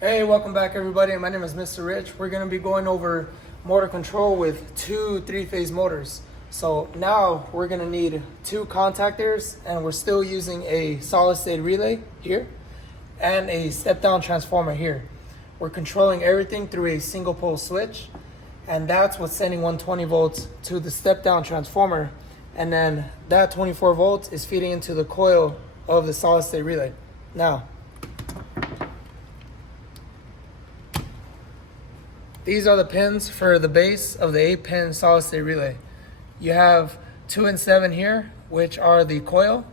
Hey, welcome back everybody. My name is Mr. Rich. We're going to be going over motor control with two three-phase motors. So now we're going to need two contactors, and we're still using a solid state relay here and a step-down transformer here. We're controlling everything through a single pole switch, and that's what's sending 120 volts to the step-down transformer, and then that 24 volts is feeding into the coil of the solid state relay. Now, these are the pins for the base of the 8-pin solid state relay. You have 2 and 7 here, which are the coil,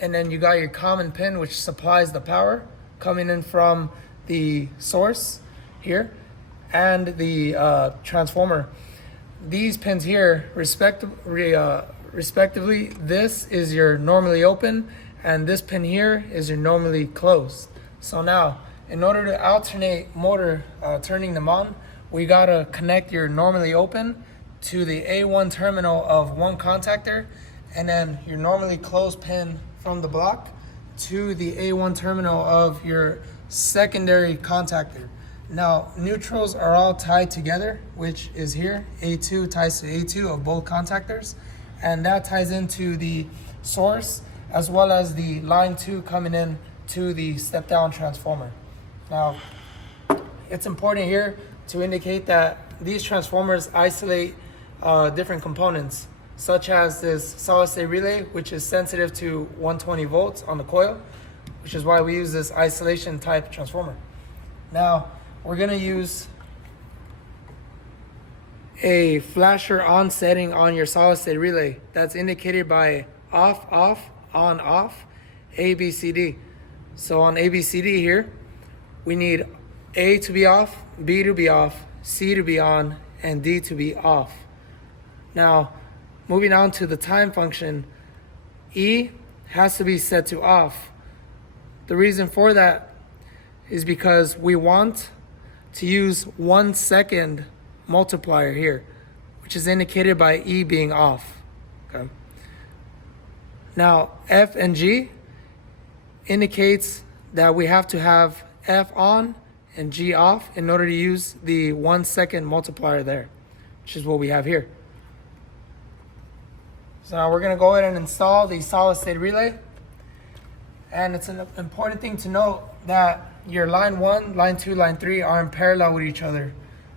and then you got your common pin, which supplies the power coming in from the source here, and the transformer. These pins here, respectively, this is your normally open, and this pin here is your normally closed. So now, in order to alternate motor turning them on, we gotta connect your normally open to the A1 terminal of one contactor, and then your normally closed pin from the block to the A1 terminal of your secondary contactor. Now, neutrals are all tied together, which is here. A2 ties to A2 of both contactors, and that ties into the source as well as the line 2 coming in to the step-down transformer. Now, it's important here to indicate that these transformers isolate different components, such as this solid state relay, which is sensitive to 120 volts on the coil, which is why we use this isolation type transformer. Now, we're gonna use a flasher on setting on your solid state relay that's indicated by off, off, on, off, A, B, C, D. So on A, B, C, D here, we need A to be off, B to be off, C to be on, and D to be off. Now, moving on to the time function, E has to be set to off. The reason for that is because we want to use 1 second multiplier here, which is indicated by E being off. Okay. Now, F and G indicates that we have to have F on and G off in order to use the 1 second multiplier there, which is what we have here. So now we're gonna go ahead and install the solid state relay. And it's an important thing to note that your line 1, line 2, line 3 are in parallel with each other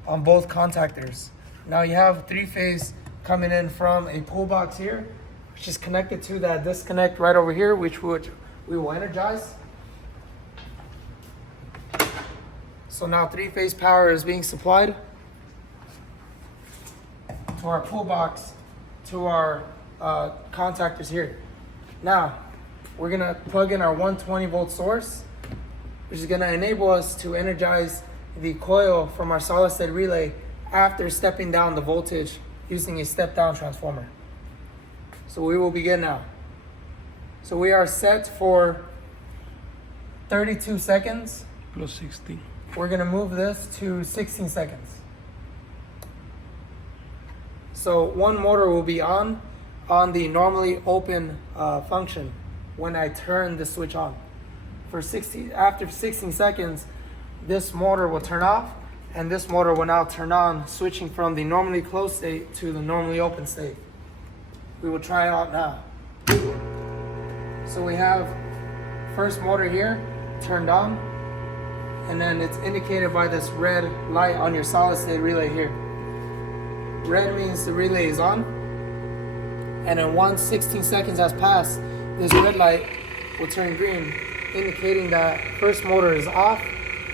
on both contactors. Now you have 3-phase coming in from a pull box here, which is connected to that disconnect right over here, which we will energize. So now 3-phase power is being supplied to our pull box, to our contactors here. Now, we're gonna plug in our 120 volt source, which is gonna enable us to energize the coil from our solid state relay after stepping down the voltage using a step down transformer. So we will begin now. So we are set for 32 seconds. Plus 16. We're gonna move this to 16 seconds. So one motor will be on the normally open function when I turn the switch on. After 16 seconds, this motor will turn off, and this motor will now turn on, switching from the normally closed state to the normally open state. We will try it out now. So we have first motor here turned on, and then it's indicated by this red light on your solid state relay here. Red means the relay is on, and then once 16 seconds has passed, this red light will turn green, indicating that first motor is off,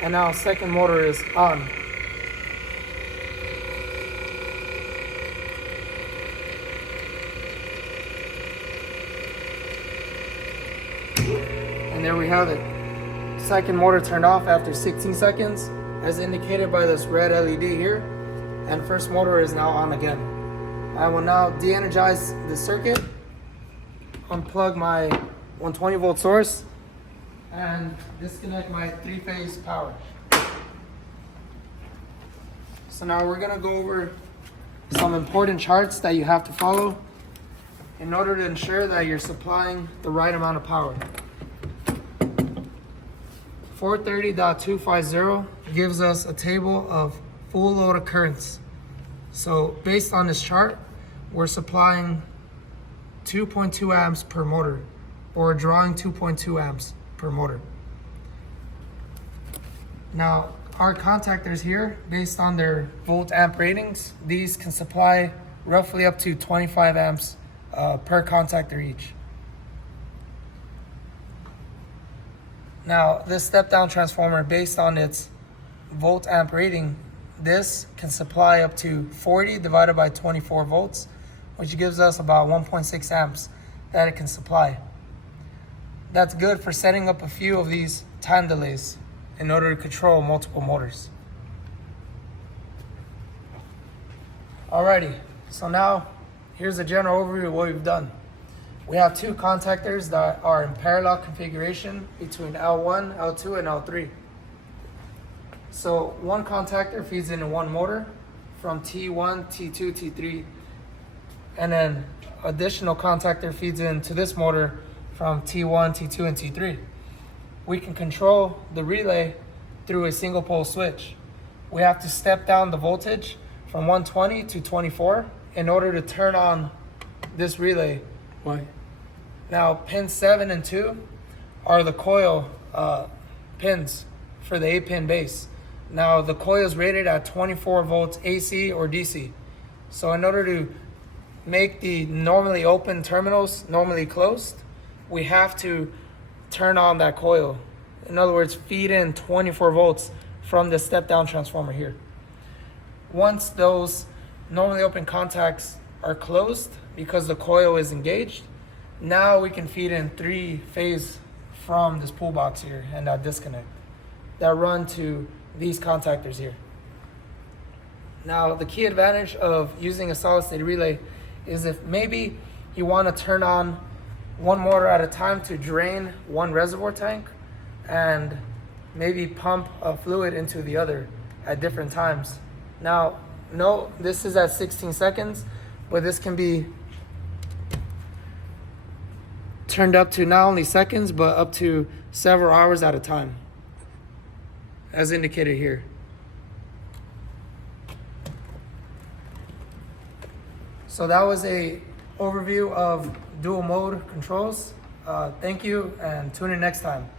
and now second motor is on. And there we have it. Second motor turned off after 16 seconds, as indicated by this red LED here, and first motor is now on again. I will now de-energize the circuit, unplug my 120 volt source, and disconnect my 3-phase power. So now we're gonna go over some important charts that you have to follow in order to ensure that you're supplying the right amount of power. 430.250 gives us a table of full load occurrence. So based on this chart, we're supplying 2.2 amps per motor, or drawing 2.2 amps per motor. Now, our contactors here, based on their volt amp ratings, these can supply roughly up to 25 amps per contactor each. Now, this step-down transformer, based on its volt amp rating, this can supply up to 40 divided by 24 volts, which gives us about 1.6 amps that it can supply. That's good for setting up a few of these time delays in order to control multiple motors. Alrighty, so now here's a general overview of what we've done. We have two contactors that are in parallel configuration between L1, L2, and L3. So one contactor feeds into one motor from T1, T2, T3, and then additional contactor feeds into this motor from T1, T2, and T3. We can control the relay through a single pole switch. We have to step down the voltage from 120 to 24 in order to turn on this relay. Why? Now, pins 7 and 2 are the coil pins for the 8-pin base. Now, the coil is rated at 24 volts AC or DC. So in order to make the normally open terminals normally closed, we have to turn on that coil. In other words, feed in 24 volts from the step-down transformer here. Once those normally open contacts are closed because the coil is engaged, now we can feed in 3-phase from this pull box here and that disconnect that run to these contactors here. Now, the key advantage of using a solid-state relay is if maybe you want to turn on one motor at a time to drain one reservoir tank and maybe pump a fluid into the other at different times. Now, no, this is at 16 seconds, but this can be turned up to not only seconds, but up to several hours at a time, as indicated here. So that was a overview of dual mode controls. Thank you, and tune in next time.